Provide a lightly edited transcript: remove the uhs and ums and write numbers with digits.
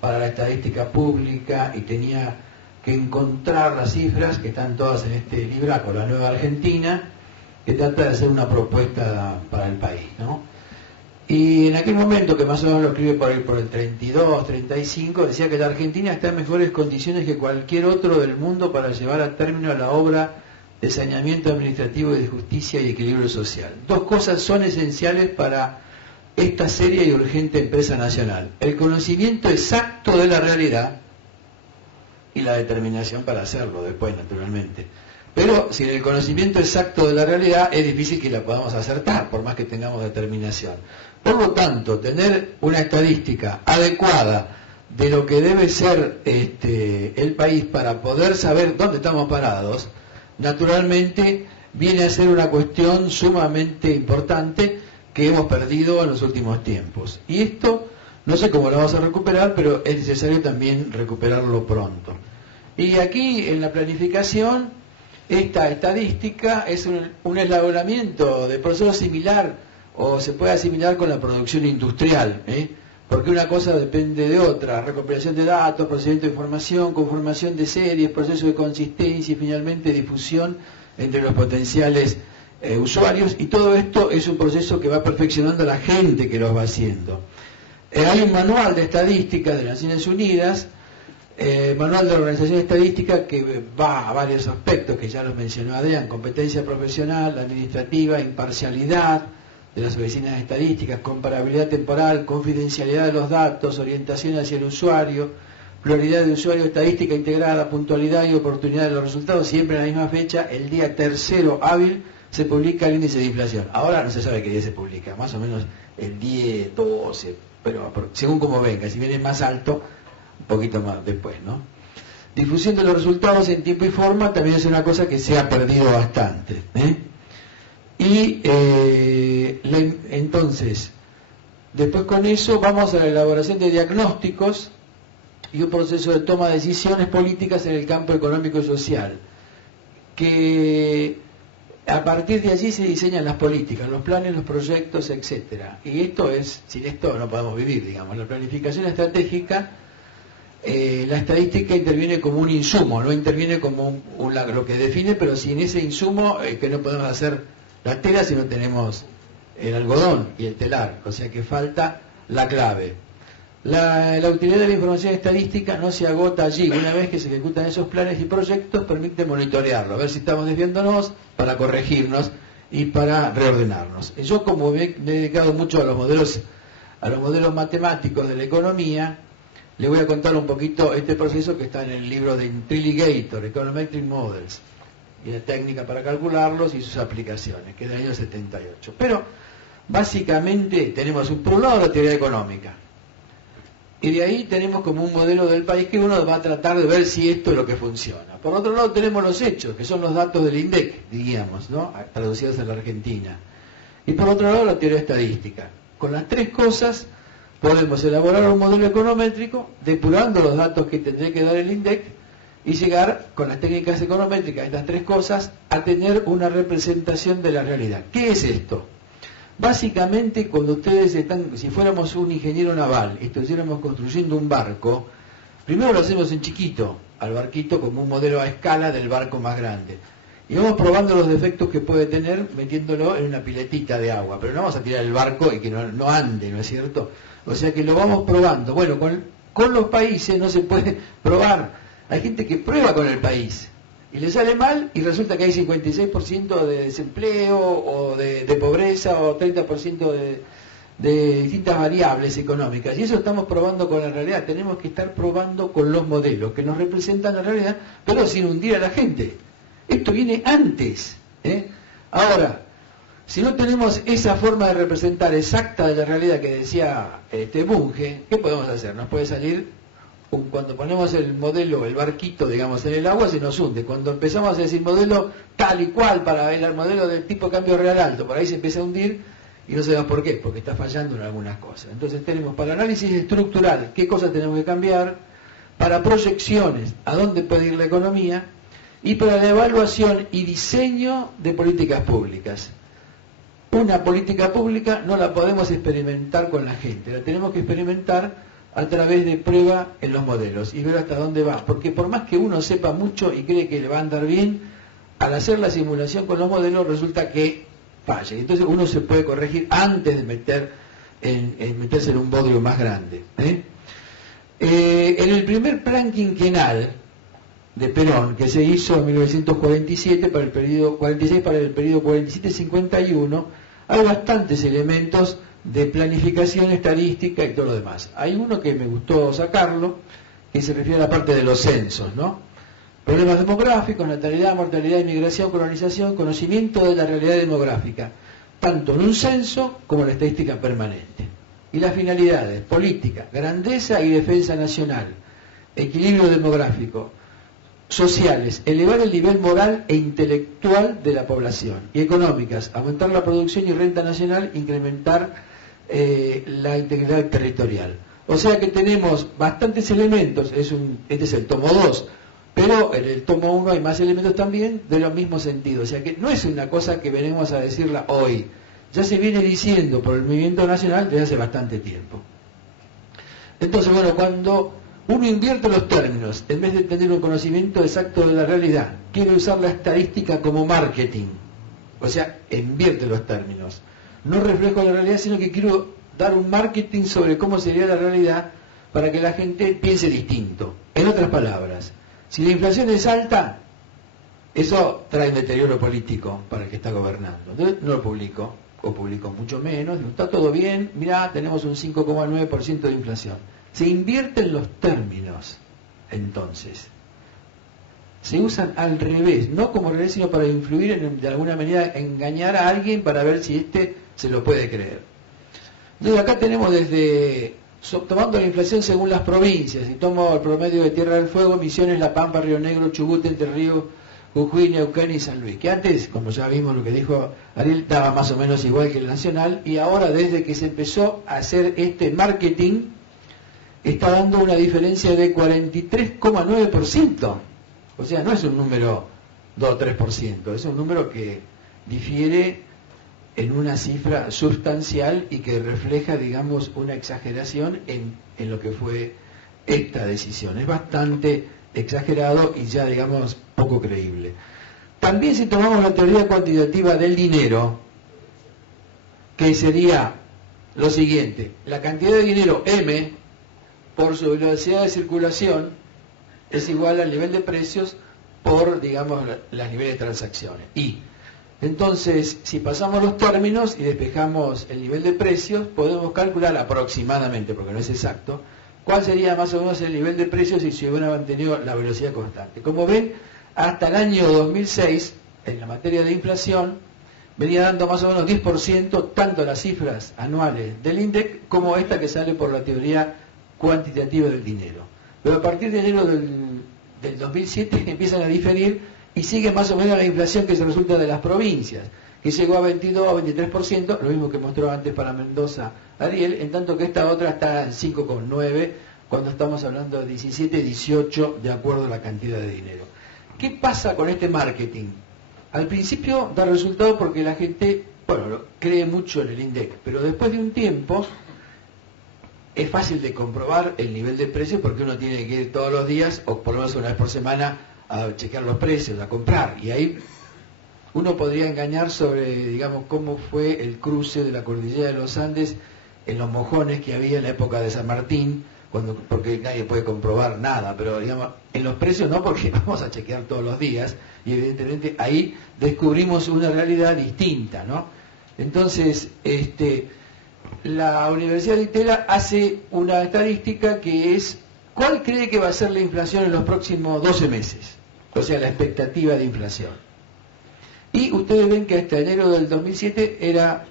para la estadística pública y tenía que encontrar las cifras que están todas en este libraco, La Nueva Argentina, que trata de hacer una propuesta para el país, ¿no? Y en aquel momento, que más o menos lo escribe por el 32, 35, decía que la Argentina está en mejores condiciones que cualquier otro del mundo para llevar a término la obra de saneamiento administrativo y de justicia y equilibrio social. Dos cosas son esenciales para esta seria y urgente empresa nacional: el conocimiento exacto de la realidad y la determinación para hacerlo después, naturalmente. Pero sin el conocimiento exacto de la realidad es difícil que la podamos acertar, por más que tengamos determinación. Por lo tanto, tener una estadística adecuada de lo que debe ser el país para poder saber dónde estamos parados, naturalmente viene a ser una cuestión sumamente importante que hemos perdido en los últimos tiempos. Y esto, no sé cómo lo vamos a recuperar, pero es necesario también recuperarlo pronto. Y aquí, en la planificación, esta estadística es un elaboramiento de proceso similar, o se puede asimilar con la producción industrial, porque una cosa depende de otra: recopilación de datos, procedimiento de información, conformación de series, proceso de consistencia y finalmente difusión entre los potenciales usuarios, y todo esto es un proceso que va perfeccionando a la gente que los va haciendo. Hay un manual de estadística de las Naciones Unidas, manual de la Organización Estadística, que va a varios aspectos que ya los mencionó Adrián: competencia profesional, administrativa, imparcialidad de las oficinas de estadísticas, comparabilidad temporal, confidencialidad de los datos, orientación hacia el usuario, prioridad de usuario, estadística integrada, puntualidad y oportunidad de los resultados. Siempre en la misma fecha, el día 3º hábil, se publica el índice de inflación. Ahora no se sabe qué día se publica, más o menos el 10, 12, pero según como venga, si viene más alto, un poquito más después, ¿no? Difusión de los resultados en tiempo y forma también es una cosa que se ha perdido bastante, Y entonces, después con eso vamos a la elaboración de diagnósticos y un proceso de toma de decisiones políticas en el campo económico y social, que a partir de allí se diseñan las políticas, los planes, los proyectos, etcétera. Y esto sin esto no podemos vivir, digamos. La planificación estratégica, la estadística interviene como un insumo, no interviene como lo que define, pero sin ese insumo que no podemos hacer la tela si no tenemos el algodón y el telar, o sea que falta la clave. La utilidad de la información estadística no se agota allí. Una vez que se ejecutan esos planes y proyectos, permite monitorearlo, a ver si estamos desviándonos, para corregirnos y para reordenarnos. Yo, como me he dedicado mucho a los modelos matemáticos de la economía, le voy a contar un poquito este proceso que está en el libro de Intelligator, Econometric Models, y la técnica para calcularlos y sus aplicaciones, que es del año 78. Pero básicamente tenemos por un lado la teoría económica, y de ahí tenemos como un modelo del país que uno va a tratar de ver si esto es lo que funciona. Por otro lado tenemos los hechos, que son los datos del INDEC, diríamos, ¿no?, traducidos a la Argentina. Y por otro lado la teoría estadística. Con las tres cosas podemos elaborar un modelo econométrico, depurando los datos que tendría que dar el INDEC, y llegar con las técnicas econométricas, estas tres cosas, a tener una representación de la realidad. ¿Qué es esto? Básicamente, cuando ustedes si fuéramos un ingeniero naval y estuviéramos construyendo un barco, primero lo hacemos en chiquito, al barquito, como un modelo a escala del barco más grande. Y vamos probando los defectos que puede tener metiéndolo en una piletita de agua. Pero no vamos a tirar el barco y que no ande, ¿no es cierto? O sea que lo vamos probando. Bueno, con los países no se puede probar. Hay gente que prueba con el país y le sale mal y resulta que hay 56% de desempleo o de pobreza o 30% de distintas variables económicas. Y eso estamos probando con la realidad. Tenemos que estar probando con los modelos que nos representan la realidad, pero sin hundir a la gente. Esto viene antes. Ahora, si no tenemos esa forma de representar exacta de la realidad que decía Bunge, ¿qué podemos hacer? Nos puede salir, cuando ponemos el modelo, el barquito, digamos, en el agua, se nos hunde. Cuando empezamos a decir modelo tal y cual para el modelo del tipo cambio real alto, por ahí se empieza a hundir y no sabemos por qué, porque está fallando en algunas cosas. Entonces tenemos para análisis estructural qué cosas tenemos que cambiar, para proyecciones a dónde puede ir la economía, y para la evaluación y diseño de políticas públicas. Una política pública no la podemos experimentar con la gente, la tenemos que experimentar a través de prueba en los modelos y ver hasta dónde va. Porque por más que uno sepa mucho y cree que le va a andar bien, al hacer la simulación con los modelos resulta que falla. Entonces uno se puede corregir antes de meterse en un bodrio más grande. En el primer plan quinquenal de Perón, que se hizo en 1947 para el periodo 46 para el periodo 47-51, hay bastantes elementos de planificación estadística y todo lo demás. Hay uno que me gustó sacarlo, que se refiere a la parte de los censos, ¿no? Problemas demográficos, natalidad, mortalidad, inmigración, colonización, conocimiento de la realidad demográfica, tanto en un censo como en la estadística permanente. Y las finalidades: política, grandeza y defensa nacional, equilibrio demográfico, sociales, elevar el nivel moral e intelectual de la población, y económicas, aumentar la producción y renta nacional, incrementar la integridad territorial. O sea que tenemos bastantes elementos, este es el tomo 2, pero en el tomo 1 hay más elementos también de los mismos sentidos. O sea que no es una cosa que venimos a decirla hoy, ya se viene diciendo por el movimiento nacional desde hace bastante tiempo. Entonces, bueno, cuando uno invierte los términos, en vez de tener un conocimiento exacto de la realidad, quiere usar la estadística como marketing, o sea, invierte los términos. No reflejo la realidad, sino que quiero dar un marketing sobre cómo sería la realidad para que la gente piense distinto. En otras palabras, si la inflación es alta, eso trae un deterioro político para el que está gobernando. Entonces no lo publico, o publico mucho menos, está todo bien, mirá, tenemos un 5,9% de inflación. Se invierten los términos, entonces. Se usan al revés, no como revés, sino para influir, de alguna manera, engañar a alguien para ver si se lo puede creer. Entonces acá tenemos tomando la inflación según las provincias, y tomo el promedio de Tierra del Fuego, Misiones, La Pampa, Río Negro, Chubut, Entre Ríos, Jujuy, Neuquén y San Luis, que antes, como ya vimos lo que dijo Ariel, daba más o menos igual que el nacional, y ahora desde que se empezó a hacer este marketing, está dando una diferencia de 43,9%. O sea, no es un número 2 o 3%, es un número que difiere en una cifra sustancial y que refleja, digamos, una exageración en lo que fue esta decisión. Es bastante exagerado y ya, digamos, poco creíble. También si tomamos la teoría cuantitativa del dinero, que sería lo siguiente: la cantidad de dinero M por su velocidad de circulación es igual al nivel de precios por, digamos, los niveles de transacciones. Y entonces, si pasamos los términos y despejamos el nivel de precios, podemos calcular aproximadamente, porque no es exacto, cuál sería más o menos el nivel de precios si se hubiera mantenido la velocidad constante. Como ven, hasta el año 2006, en la materia de inflación, venía dando más o menos 10%, tanto las cifras anuales del INDEC como esta que sale por la teoría cuantitativa del dinero. Pero a partir de enero del 2007 empiezan a diferir y sigue más o menos la inflación que se resulta de las provincias, que llegó a 22 o 23%, lo mismo que mostró antes para Mendoza Ariel, en tanto que esta otra está en 5,9, cuando estamos hablando de 17, 18, de acuerdo a la cantidad de dinero. ¿Qué pasa con este marketing? Al principio da resultado porque la gente, bueno, cree mucho en el INDEC, pero después de un tiempo es fácil de comprobar el nivel de precios porque uno tiene que ir todos los días, o por lo menos una vez por semana, a chequear los precios, a comprar, y ahí uno podría engañar sobre, digamos, cómo fue el cruce de la cordillera de los Andes en los mojones que había en la época de San Martín, porque nadie puede comprobar nada, pero digamos, en los precios no, porque vamos a chequear todos los días, y evidentemente ahí descubrimos una realidad distinta, ¿no? Entonces, la Universidad de Itela hace una estadística que es: ¿cuál cree que va a ser la inflación en los próximos 12 meses? O sea, la expectativa de inflación. Y ustedes ven que hasta enero del 2007 era